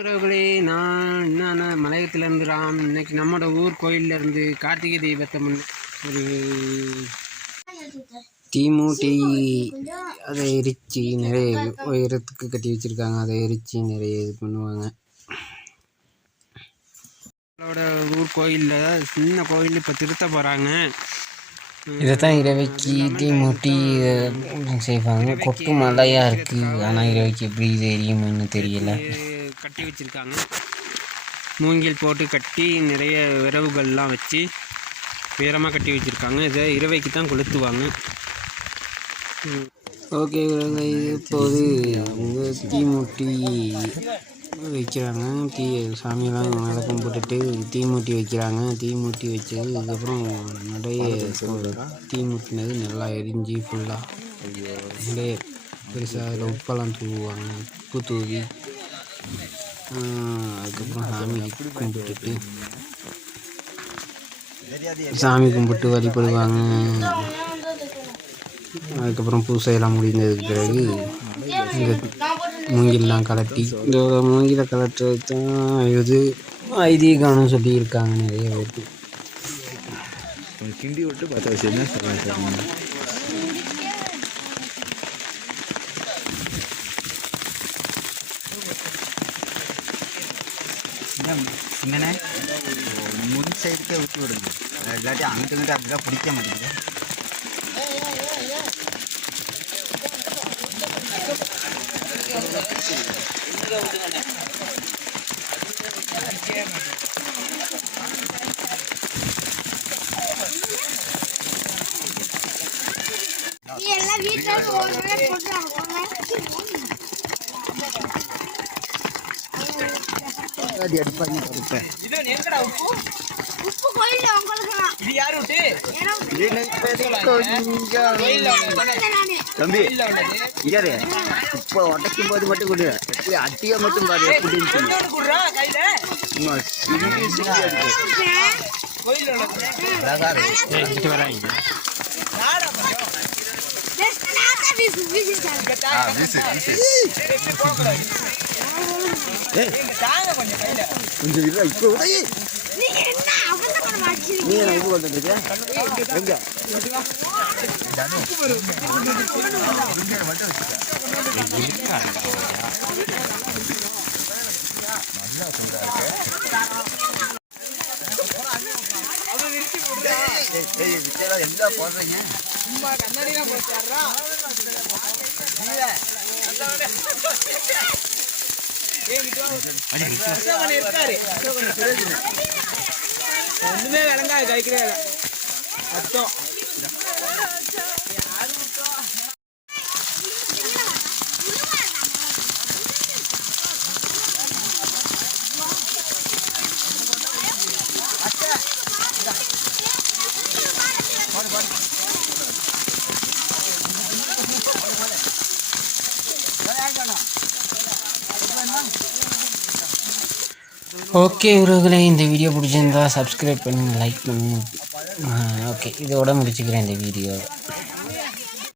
உறவுகளே, நான் மலையத்திலேருந்து ராம். இன்னைக்கு நம்மளோட ஊர் கோயிலேருந்து கார்த்திகை தீபத்தை ஒரு தீமூட்டி அதை எரித்து நிறைய உயரத்துக்கு கட்டி வச்சுருக்காங்க. அதை எரித்து நிறைய இது பண்ணுவாங்க. நம்மளோட ஊர் கோயிலில் சின்ன கோயில் இப்போ திருத்த போகிறாங்க. இதைத்தான் இரவைக்கு தீமூட்டி செய்வாங்க. கொட்டு மழையாக இருக்குது, ஆனால் இரவைக்கு எப்படி இது எரியும்னு தெரியல. கட்டி வச்சுருக்காங்க, மூங்கில் போட்டு கட்டி நிறைய விரவுகள்லாம் வச்சு உயரமாக கட்டி வச்சுருக்காங்க. இதை இரவைக்கு தான் கொளுத்துவாங்க. ஓகே, இப்போது தீமூட்டி வைக்கிறாங்க. சாமியெல்லாம் மேலே கும்பிட்டுட்டு தீமூட்டி வைக்கிறாங்க. தீமூட்டி வச்சது அதுக்கப்புறம் நிறைய தீமூட்டினது நல்லா எரிஞ்சு ஃபுல்லாக நிறைய பெருசாக அதில் உப்பெல்லாம் தூவுவாங்க. உப்பு தூவி அதுக்கப்புறம் சாமி கும்பிட்டு வழிபடுவாங்க. அதுக்கப்புறம் பூசையெல்லாம் முடிந்ததுக்கு பிறகு இந்த மூங்கிலாம் கலட்டி இதோட மூங்கிலை கலட்டுறது தான் இது ஐதீகம்னு சொல்லியிருக்காங்க நிறைய பேருக்கு. கிண்டி விட்டு பார்த்த விஷயம் என்னண்ணே முன் சைடுக்கே விட்டு விடுங்க, இல்லாட்டி அங்கிட்டு அப்படிலாம் பிடிக்க மாட்டேங்குது. தம்பி இப்போ உடைக்கும் போது மட்டும் கொடு, அட்டியா மட்டும் பாரு எப்படின்னு சொல்லி கொஞ்சம் இல்லை. இப்போ உடைய நீ என்ன இது பண்ணிட்டு எங்க எங்க போடுறீங்க? கண்ணாடிலாம் போட்டாரா ஒண்ணுமே விளங்காது கைக்கிற அர்த்தம். ஓகே உறவுகளே, இந்த வீடியோ பிடிச்சிருந்தா சப்ஸ்கிரைப் பண்ணுங்கள், லைக் பண்ணுங்கள். ஓகே, இதோட முடிச்சுக்கிறேன் இந்த வீடியோ.